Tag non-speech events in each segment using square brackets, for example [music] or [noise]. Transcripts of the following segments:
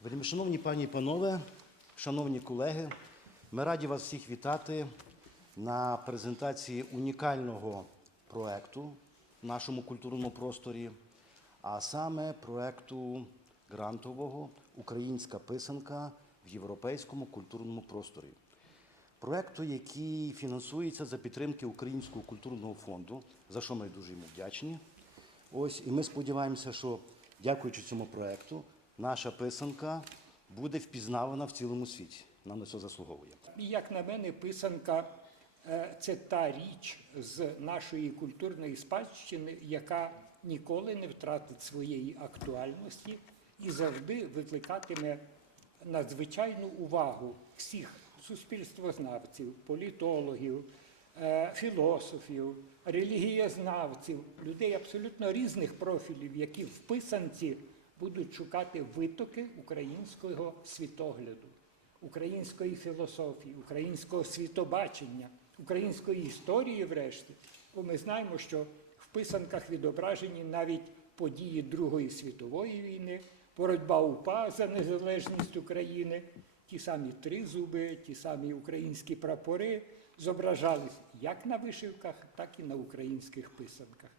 Вельмишановні пані і панове, шановні колеги, ми раді вас всіх вітати на презентації унікального проекту в нашому культурному просторі, а саме проекту грантового Українська писанка в європейському культурному просторі. Проекту, який фінансується за підтримки Українського культурного фонду, за що ми дуже йому вдячні. Ось, і ми сподіваємося, що дякуючи цьому проекту, наша писанка буде впізнавана в цілому світі. Нам на це заслуговує. Як на мене, писанка е, це та річ з нашої культурної спадщини, яка ніколи не втратить своєї актуальності і завжди викликатиме надзвичайну увагу всіх суспільствознавців, політологів, е, філософів, релігієзнавців, людей абсолютно різних профілів, які в писанці будуть шукати витоки українського світогляду української філософії, українського світобачення, української історії, врешті. Бо ми знаємо, що в писанках відображені навіть події Другої світової війни, боротьба УПА за незалежність України, ті самі тризуби, ті самі українські прапори зображались як на вишивках, так і на українських писанках.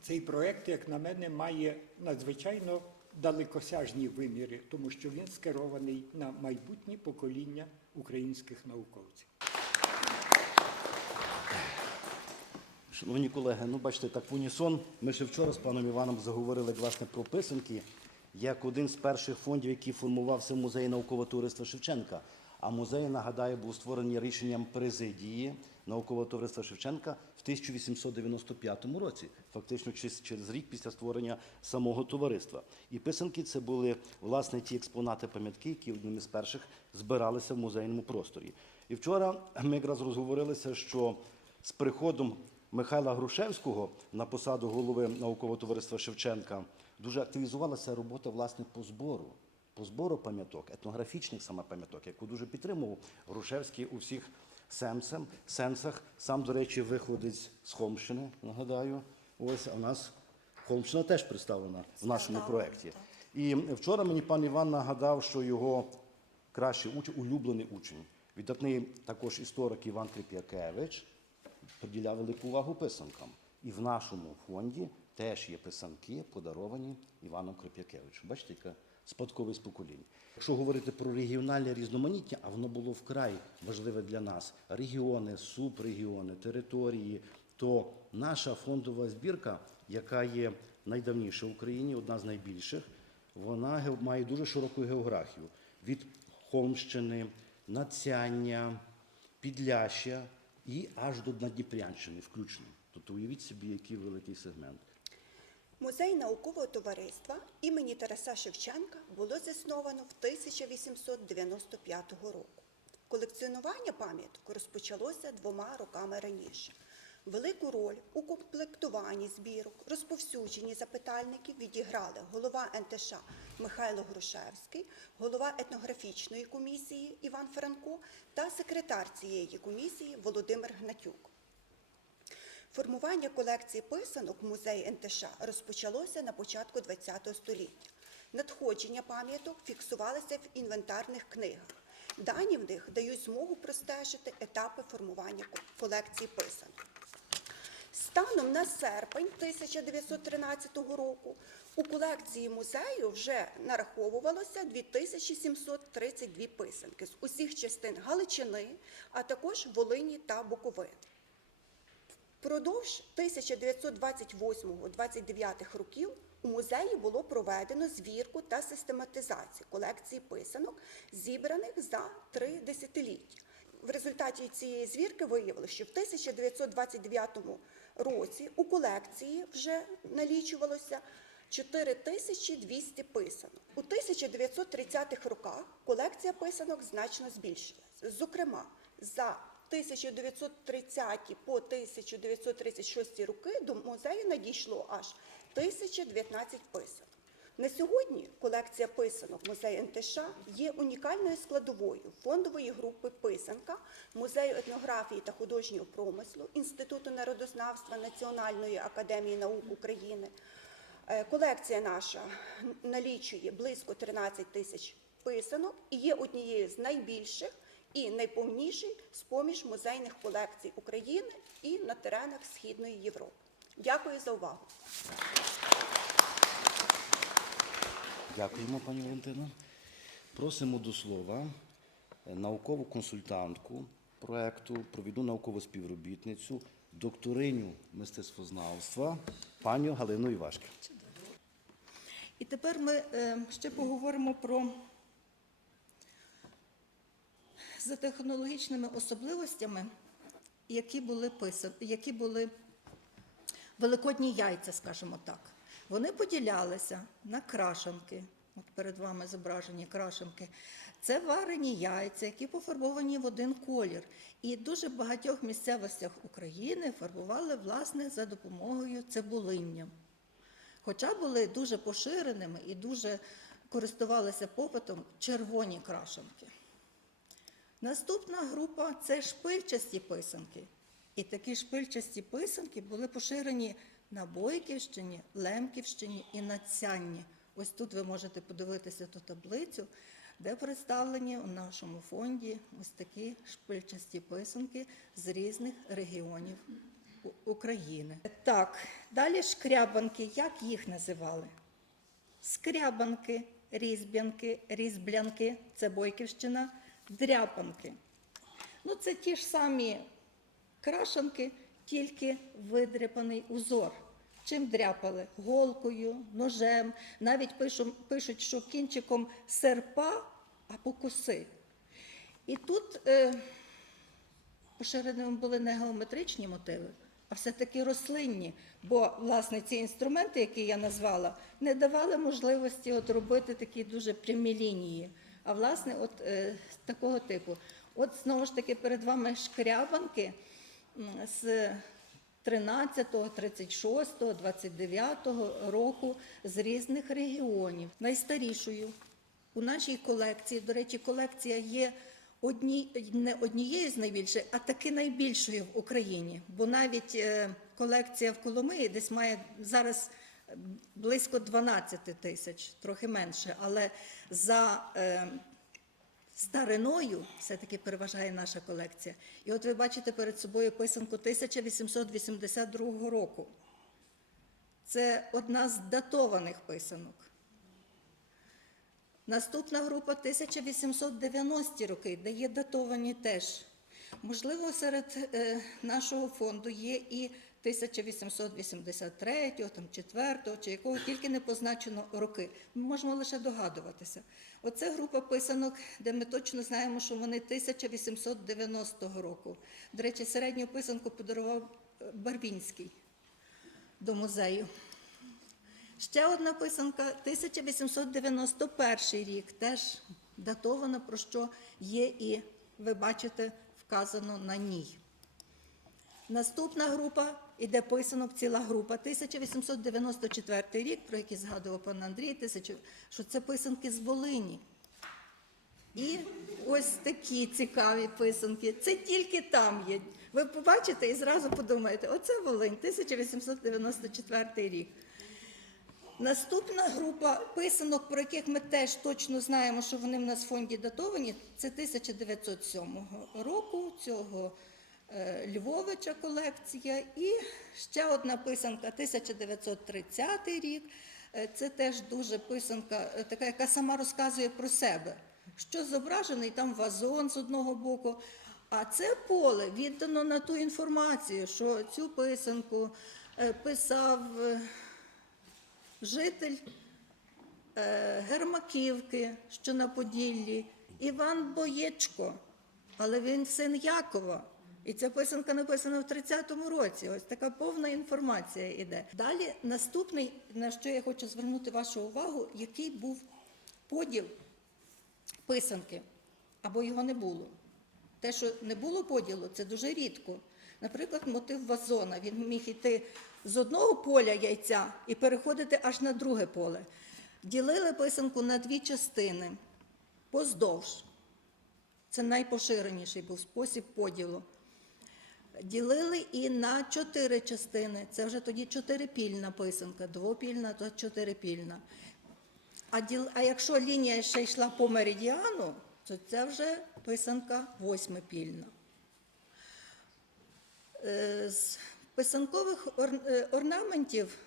Цей проект, як на мене, має надзвичайно далекосяжні виміри, тому що він скерований на майбутнє покоління українських науковців. Шановні колеги, ну бачите, так в унісон. Ми ще вчора з паном Іваном заговорили власне про писанки як один з перших фондів, який формувався в музеї наукового Шевченка. А музей, нагадаю, був створений рішенням президії наукового товариства Шевченка в 1895 році, фактично через- рік після створення самого товариства. І писанки це були власне ті експонати пам'ятки, які одним із перших збиралися в музейному просторі. І вчора ми якраз розговорилися, що з приходом Михайла Грушевського на посаду голови наукового товариства Шевченка дуже активізувалася робота власне по збору. По збору пам'яток, етнографічних саме пам'яток, яку дуже підтримував Грушевський у всіх сенсам, сенсах. Сам, до речі, виходить з Холмщини, нагадаю. Ось а у нас Холмщина теж представлена в нашому проєкті. І вчора мені пан Іван нагадав, що його кращий учень, улюблений учень, віддатний також історик Іван Крип'якевич, приділяв велику увагу писанкам. І в нашому фонді теж є писанки, подаровані Іваном Крип'якевичем. Бачите, яка спадковість поколінь. Якщо говорити про регіональне різноманіття, а воно було вкрай важливе для нас: регіони, субрегіони, території, то наша фондова збірка, яка є найдавніша в Україні, одна з найбільших, вона має дуже широку географію від Холмщини, Нацяння, Підляща і аж до Надніпрянщини включно. Тобто уявіть собі, який великий сегмент. Музей наукового товариства імені Тараса Шевченка було засновано в 1895 року. Колекціонування пам'яток розпочалося двома роками раніше. Велику роль у комплектуванні збірок, розповсюдженні запитальників відіграли голова НТШ Михайло Грушевський, голова етнографічної комісії Іван Франко та секретар цієї комісії Володимир Гнатюк. Формування колекції писанок в музеї НТШ розпочалося на початку ХХ століття. Надходження пам'яток фіксувалися в інвентарних книгах. Дані в них дають змогу простежити етапи формування колекції писанок. Станом на серпень 1913 року у колекції музею вже нараховувалося 2732 писанки з усіх частин Галичини, а також Волині та Буковини. Впродовж 1928-29 років у музеї було проведено звірку та систематизацію колекції писанок, зібраних за три десятиліття. В результаті цієї звірки виявилося, що в 1929 році у колекції вже налічувалося 4200 писанок. У 1930-х роках колекція писанок значно збільшилась. Зокрема, за 1930 по 1936 роки до музею надійшло аж 1019 писанок. На сьогодні колекція писанок музею НТШ є унікальною складовою фондової групи Писанка Музею етнографії та художнього промислу Інституту народознавства Національної академії наук України, Е, Колекція наша налічує близько 13 тисяч писанок і є однією з найбільших і найповніших з-поміж музейних колекцій України і на теренах Східної Європи. Дякую за увагу. Дякуємо, пані Валентино. Просимо до слова е, наукову консультантку проекту, провідну наукову співробітницю, докториню мистецтвознавства, паню Галину Івашки. І тепер ми е, ще поговоримо про за технологічними особливостями, які були писані, які були великодні яйця, скажімо так. Вони поділялися на крашенки. От перед вами зображені крашенки. Це варені яйця, які пофарбовані в один колір. І дуже в багатьох місцевостях України фарбували власне за допомогою цибулиння. Хоча були дуже поширеними і дуже користувалися попитом червоні крашенки. Наступна група це шпильчасті писанки. І такі шпильчасті писанки були поширені на Бойківщині, Лемківщині і на Цянні. Ось тут ви можете подивитися ту таблицю, де представлені у нашому фонді ось такі шпильчасті писанки з різних регіонів України. Так, далі шкрябанки, як їх називали? Скрябанки, різьбянки, різьблянки це Бойківщина, дряпанки. Ну, це ті ж самі крашанки, тільки видряпаний узор. Чим дряпали? Голкою, ножем, навіть пишу- пишуть, що кінчиком серпа або коси. І тут е, поширеними були не геометричні мотиви, а все-таки рослинні. Бо, власне, ці інструменти, які я назвала, не давали можливості от робити такі дуже прямі лінії. А власне, от е, такого типу. От знову ж таки перед вами шкрябанки з 13, 36, 29 року з різних регіонів. Найстарішою у нашій колекції, до речі, колекція є одні, не однією з найбільших, а таки найбільшою в Україні. Бо навіть е, колекція в Коломиї десь має зараз близько 12 тисяч, трохи менше. Але за е, стариною все-таки переважає наша колекція. І от ви бачите перед собою писанку 1882 року. Це одна з датованих писанок. Наступна група 1890 роки, де є датовані теж. Можливо, серед е, нашого фонду є і 1883, там, 4 чи якого тільки не позначено роки. Ми можемо лише догадуватися. Оце група писанок, де ми точно знаємо, що вони 1890 року. До речі, середню писанку подарував е, Барвінський до музею. Ще одна писанка 1891 рік, теж датована, про що є і ви бачите вказано на ній. Наступна група іде писанок, ціла група. 1894 рік, про який згадував пан Андрій, що це писанки з Волині. І ось такі цікаві писанки. Це тільки там є. Ви побачите і зразу подумаєте, оце Волинь, 1894 рік. Наступна група писанок, про яких ми теж точно знаємо, що вони в нас в фонді датовані, це 1907 року цього е, Львовича колекція. І ще одна писанка 1930 рік. Е, Це теж дуже писанка, е, така, яка сама розказує про себе. Що зображений там вазон з одного боку. А це поле віддано на ту інформацію, що цю писанку е, писав. е, житель е, Гермаківки, що на Поділлі, Іван Боєчко, але він син Якова. І ця писанка написана в 30-му році. Ось така повна інформація йде. Далі наступний, на що я хочу звернути вашу увагу, який був поділ писанки, або його не було. Те, що не було поділу, це дуже рідко. Наприклад, мотив вазона. Він міг йти з одного поля яйця і переходити аж на друге поле. Ділили писанку на дві частини поздовж. Це найпоширеніший був спосіб поділу. Ділили і на чотири частини. Це вже тоді чотирипільна писанка, двопільна, то чотирипільна. А, діл... а якщо лінія ще йшла по меридіану, то це вже писанка восьмипільна. Е, З писанкових ор- е, орнаментів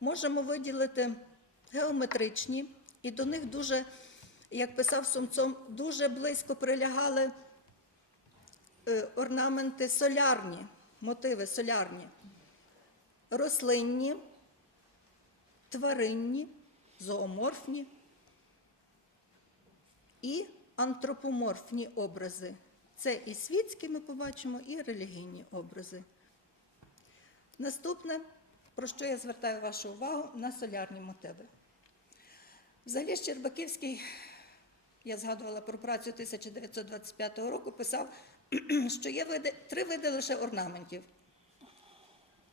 можемо виділити геометричні, і до них дуже, як писав Сумцом, дуже близько прилягали орнаменти солярні, мотиви солярні, рослинні, тваринні, зооморфні і антропоморфні образи. Це і світські ми побачимо, і релігійні образи. Наступне, про що я звертаю вашу увагу, на солярні мотиви. Взагалі, Щербаківський, я згадувала про працю 1925 року, писав, [clears throat] що є види, три види лише орнаментів: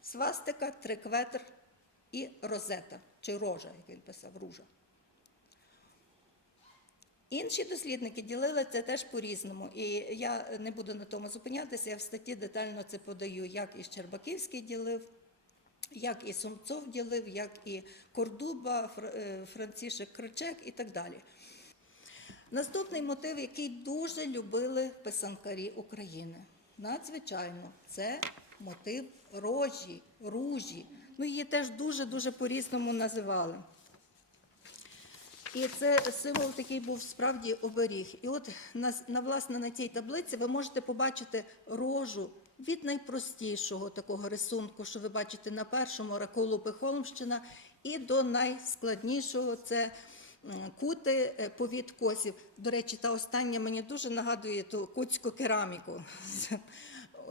свастика, трикветр і розета, чи рожа, як він писав, ружа. Інші дослідники ділили це теж по-різному. І я не буду на тому зупинятися, я в статті детально це подаю, як і Щербаківський ділив, як і Сумцов ділив, як і Кордуба, е, Францішек Кричек і так далі. Наступний мотив, який дуже любили писанкарі України. Надзвичайно, це мотив рожі, ружі. Ну, її теж дуже-дуже по-різному називали. І це символ такий був справді оберіг. І от на, на власне на цій таблиці ви можете побачити рожу від найпростішого такого рисунку, що ви бачите на першому раколупи Холмщина, і до найскладнішого це кути е, повід косів. До речі, та остання мені дуже нагадує ту кутську кераміку [laughs] з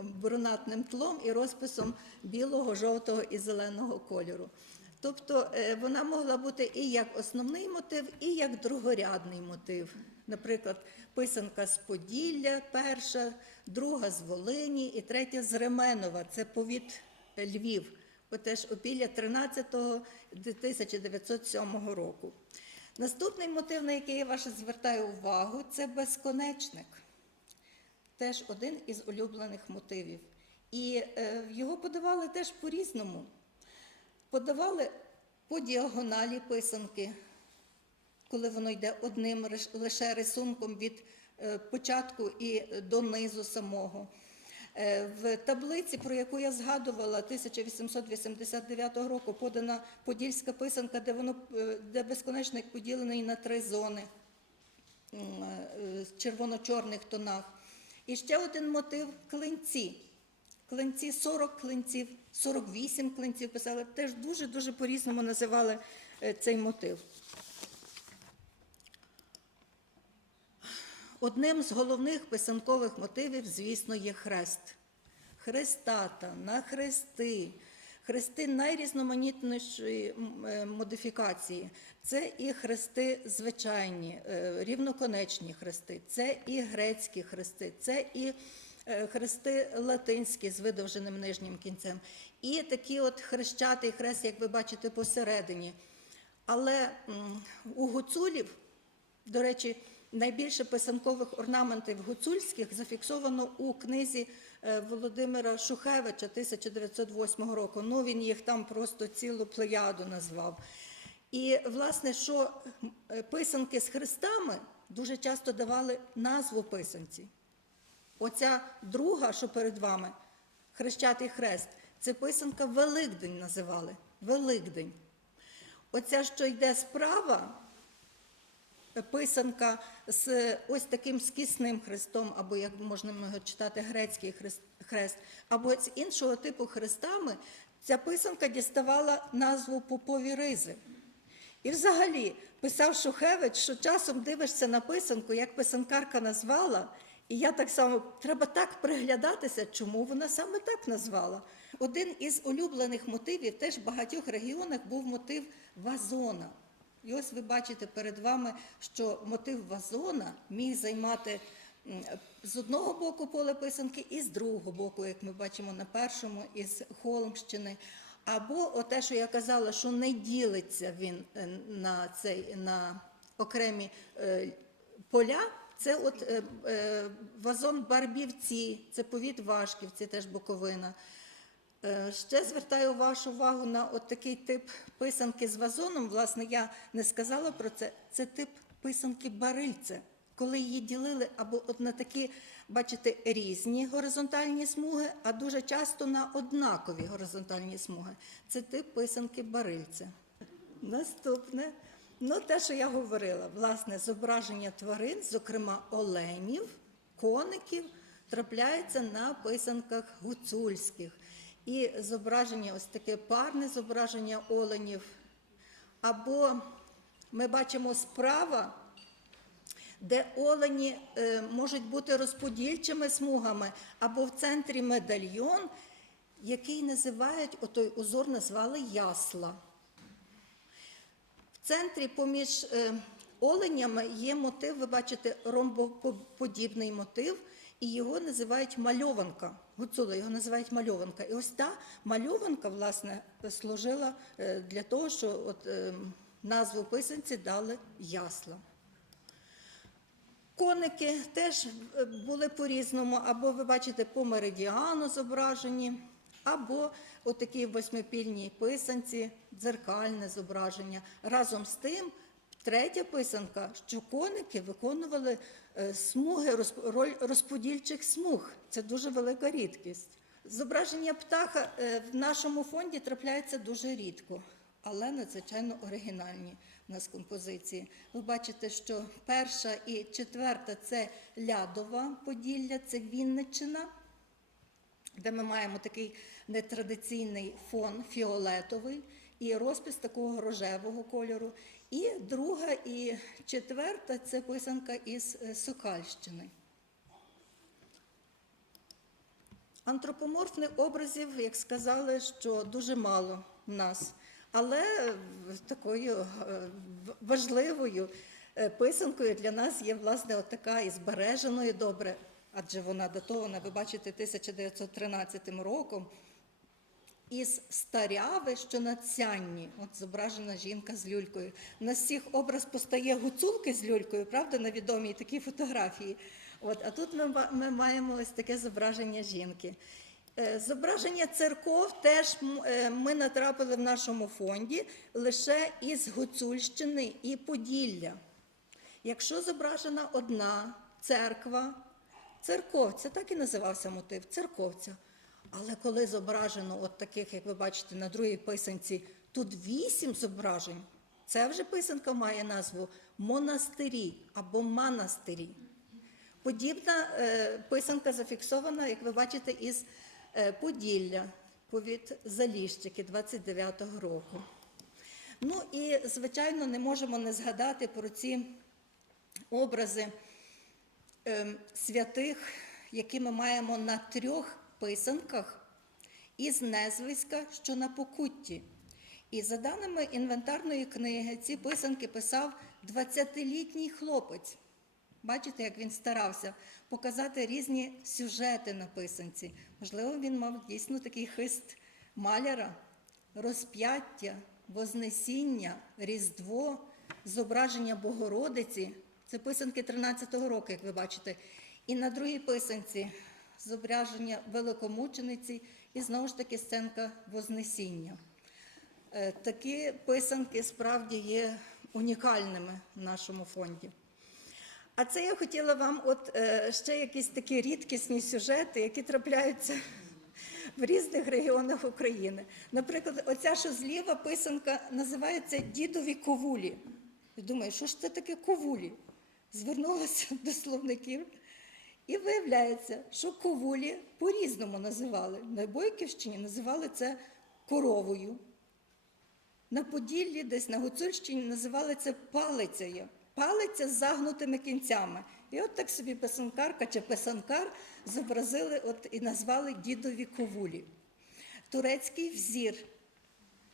брунатним тлом і розписом білого, жовтого і зеленого кольору. Тобто е, вона могла бути і як основний мотив, і як другорядний мотив. Наприклад, писанка з Поділля перша, друга з Волині і третя з Ременова. Це повіт Львів. Отеж опілля 13-го 1907 року. Наступний мотив, на який я вашу звертаю увагу, це безконечник теж один із улюблених мотивів. І е, його подавали теж по-різному. Подавали по діагоналі писанки, коли воно йде одним лише рисунком від е, початку і до низу самого. Е, В таблиці, про яку я згадувала, 1889 року подана подільська писанка, де воно е, де безконечник поділений на три зони е, в червоно-чорних тонах. І ще один мотив клинці. Клинці 40 клинців, 48 клинців писали, теж дуже-дуже по-різному називали цей мотив. Одним з головних писанкових мотивів, звісно, є хрест. Хрестата, на хрести, хрести найрізноманітнішої е, модифікації. Це і хрести звичайні, е, рівноконечні хрести, це і грецькі хрести, це і е, хрести латинські з видовженим нижнім кінцем, і такі от хрещатий хрест, як ви бачите, посередині. Але у гуцулів, до речі, найбільше писанкових орнаментів гуцульських зафіксовано у книзі е, Володимира Шухевича 1908 року. Ну, він їх там просто цілу плеяду назвав. І, власне, що е, писанки з хрестами дуже часто давали назву писанці. Оця друга, що перед вами, хрещатий хрест, це писанка Великдень називали. Великдень. Оця, що йде справа, писанка з ось таким скісним хрестом, або як можна його читати, грецький хрест, або з іншого типу хрестами, ця писанка діставала назву Попові Ризи. І взагалі писав Шухевич, що часом дивишся на писанку, як писанкарка назвала, і я так само треба так приглядатися, чому вона саме так назвала. Один із улюблених мотивів теж в багатьох регіонах був мотив вазона. І ось ви бачите перед вами, що мотив вазона міг займати з одного боку поле писанки і з другого боку, як ми бачимо на першому із Холмщини. Або те, що я казала, що не ділиться він е, на, цей, на окремі е, поля, Це от е, вазон Барбівці, це повіт Вашківці, теж Буковина. Е, Ще звертаю вашу увагу на от такий тип писанки з вазоном. Власне, я не сказала про це. Це тип писанки барильце, коли її ділили або от на такі, бачите, різні горизонтальні смуги, а дуже часто на однакові горизонтальні смуги. Це тип писанки барильце. Наступне. Ну, те, що я говорила, власне, зображення тварин, зокрема оленів, коників, трапляється на писанках гуцульських. І зображення, ось таке парне зображення оленів. Або ми бачимо справа, де олені е, можуть бути розподільчими смугами, або в центрі медальйон, який називають, отой узор назвали ясла. В центрі поміж е, оленями є мотив, ви бачите, ромбоподібний мотив, і його називають мальованка. Гуцули його називають мальованка. І ось та мальованка, власне, служила е, для того, що от, е, назву писанці дали ясла. Коники теж е, були по-різному, або ви бачите по меридіану зображені, або у такій восьмипільній писанці дзеркальне зображення. Разом з тим, третя писанка, що коники виконували смуги, роль розподільчих смуг. Це дуже велика рідкість. Зображення птаха е, в нашому фонді трапляється дуже рідко, але надзвичайно оригінальні у нас композиції. Ви бачите, що перша і четверта це лядова Поділля, це Вінниччина, де ми маємо такий нетрадиційний фон фіолетовий і розпис такого рожевого кольору. І друга і четверта це писанка із е, Сокальщини. Антропоморфних образів, як сказали, що дуже мало в нас. Але такою е, важливою е, писанкою для нас є власне от така і збереженою добре, адже вона датована, ви бачите, 1913 роком. Із старяви, що на цянні, от зображена жінка з люлькою. На всіх образ постає гуцулки з люлькою, правда, на відомій такій фотографії. От, а тут ми, ми маємо ось таке зображення жінки. Е, Зображення церков теж е, ми натрапили в нашому фонді лише із Гуцульщини і Поділля. Якщо зображена одна церква, церковця, так і називався мотив церковця. Але коли зображено от таких, як ви бачите, на другій писанці, тут вісім зображень, це вже писанка має назву монастирі або манастирі. Подібна е, писанка зафіксована, як ви бачите, із е, Поділля, повіт Заліщики 29-го року. Ну і, звичайно, не можемо не згадати про ці образи ем, святих, які ми маємо на трьох писанках із Незвиська, що на Покутті. І за даними інвентарної книги, ці писанки писав 20-літній хлопець. Бачите, як він старався показати різні сюжети на писанці. Можливо, він мав дійсно такий хист маляра, розп'яття, вознесіння, Різдво, зображення Богородиці. Це писанки 13-го року, як ви бачите. І на другій писанці зображення великомучениці і знову ж таки сценка Вознесіння. Е, Такі писанки справді є унікальними в нашому фонді. А це я хотіла вам от е, ще якісь такі рідкісні сюжети, які трапляються в різних регіонах України. Наприклад, оця, що зліва писанка називається Дідові ковулі. Я думаю, що ж це таке ковулі? Звернулася [laughs] до словників. І виявляється, що ковулі по-різному називали. На Бойківщині називали це коровою. На Поділлі, десь на Гуцульщині називали це палицею. Палиця з загнутими кінцями. І от так собі писанкарка чи писанкар зобразили от, і назвали дідові ковулі. Турецький взір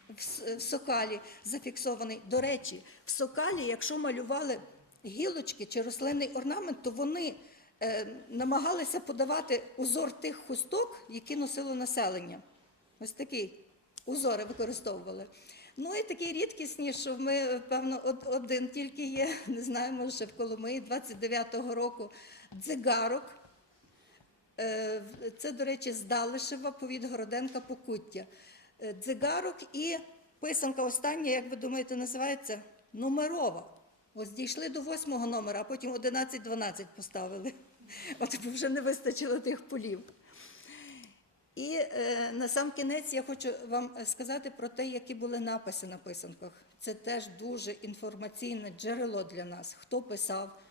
в Сокалі зафіксований. До речі, в Сокалі, якщо малювали гілочки чи рослинний орнамент, то вони намагалися подавати узор тих хусток, які носило населення. Ось такі узори використовували. Ну і такі рідкісні, що ми, певно, один тільки є, не знаю, може ще в Коломиї 29-го року. Дзигарок. Е, Це, до речі, з Далишева, повід Городенка, Покуття. Е, Дзигарок і писанка остання, як ви думаєте, називається? Нумерова. Ось дійшли до восьмого номера, а потім 11-12 поставили. [laughs] От вже не вистачило тих полів. І е, на сам кінець я хочу вам е, сказати про те, які були написи на писанках. Це теж дуже інформаційне джерело для нас. Хто писав,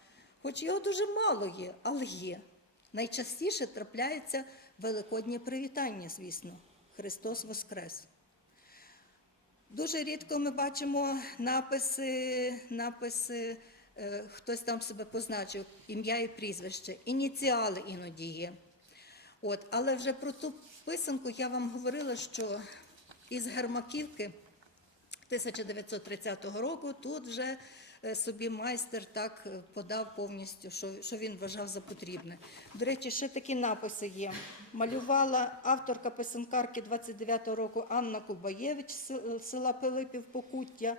хоч його дуже мало є, але є. Найчастіше трапляється великоднє привітання, звісно. Христос Воскрес. Дуже рідко ми бачимо написи, написи, е, хтось там себе позначив, ім'я і прізвище, ініціали іноді є. От, але вже про ту писанку я вам говорила, що із Гермаківки 1930 року тут вже собі майстер так е, подав повністю, що, він вважав за потрібне. До речі, ще такі написи є. Малювала авторка писанкарки 29-го року Анна Кубаєвич з села Пилипів Покуття.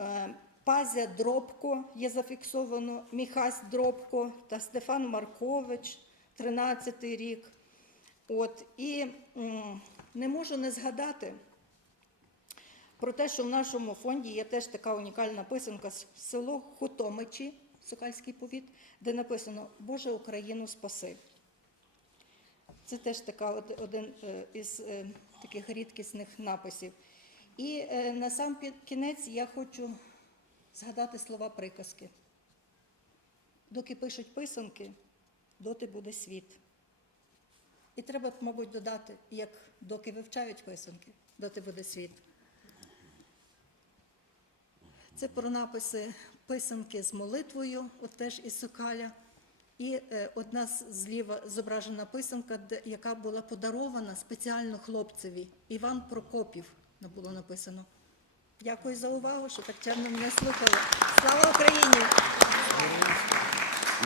Е, Пазя Дробко є зафіксовано, Міхась Дробко та Стефан Маркович, 13-й рік. От, і не можу не згадати про те, що в нашому фонді є теж така унікальна писанка з село Хутомичі, Сокальський повіт, де написано Боже Україну спаси. Це теж така один е, із е, таких рідкісних написів. І е, на сам кінець я хочу згадати слова приказки. Доки пишуть писанки, доти буде світ. І треба, мабуть, додати, як доки вивчають писанки, доти буде світ. Це про написи писанки з молитвою, от теж із Сокаля. І е, одна зліва зображена писанка, яка була подарована спеціально хлопцеві. Іван Прокопів було написано. Дякую за увагу, що так чемно мене слухали. Слава Україні!